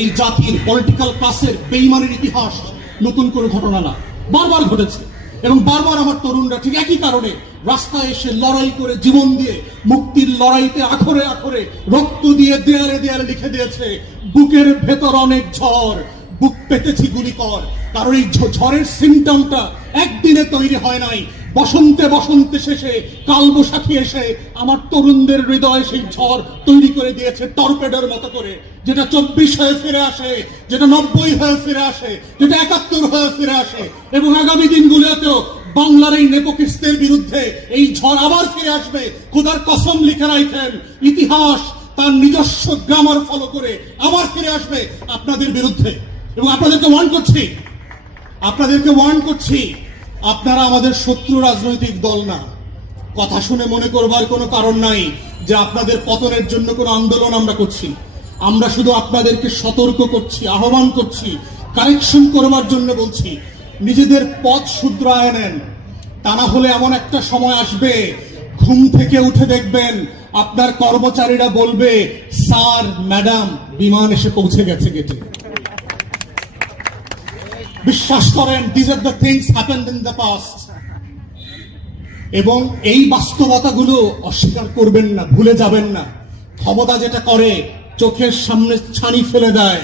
এই জাতির পলিটিক্যাল ক্লাসের বেইমানের ইতিহাস নতুন কোনো ঘটনা না, বারবার ঘটেছে এবং বারবার আমার তরুণরা ঠিক একই কারণে রাস্তায় এসে লড়াই করে জীবন দিয়ে মুক্তির লড়াইতে আখরে আখরে রক্ত দিয়ে দেয়ালে দেয়ালে লিখে দিয়েছে বুকের ভেতর অনেক ঝড়, বুক পেতেছি গুলি কর। কারণ এই ঝড়ের সিমটমটা একদিনে তৈরি হয় নাই, বসন্তে বসন্তে শেষে কালবৈশাখী এসে আমার তরুণদের হৃদয়ে সেই ঝড় তৈরি করে দিয়েছে টর্পেডোর মতো করে, যেটা 24 হয়ে ফিরে আসে, যেটা 90 হয়ে ফিরে আসে, যেটা 71 হয়ে ফিরে আসে এবং আগামী দিনগুলোতেও বাংলার এই নেপোকিস্তের বিরুদ্ধে এই ঝড় আবার ফিরে আসবে। খোদার কসম লিখে রাখেন, ইতিহাস তার নিজস্ব গ্রামার ফলো করে আবার ফিরে আসবে আপনাদের বিরুদ্ধে। এবং আপনাদেরকে ওয়ার্ন করছি, আপনারা আমাদের শত্রু রাজনৈতিক দল না। কথা শুনে মনে করবার কোনো কারণ নাই যে আপনাদের পতনের জন্য কোনো আন্দোলন আমরা করছি। আমরা শুধু আপনাদেরকে সতর্ক করছি, আহ্বান করছি, কারেকশন করবার জন্য বলছি, নিজেদের পথ শুধরায় নেন। তা না হলে এমন একটা সময় আসবে, ঘুম থেকে উঠে দেখবেন আপনার কর্মচারীরা বলবে, স্যার ম্যাডাম বিমান এসে পৌঁছে গেছে গেটে। বিশ্বাস করেন, this are the things happened in the past. এবং এই বাস্তবতাগুলো অস্বীকার করবেন না, ভুলে যাবেন না। ক্ষমতা যেটা করে চোখের সামনে ছানি ফেলে দেয়।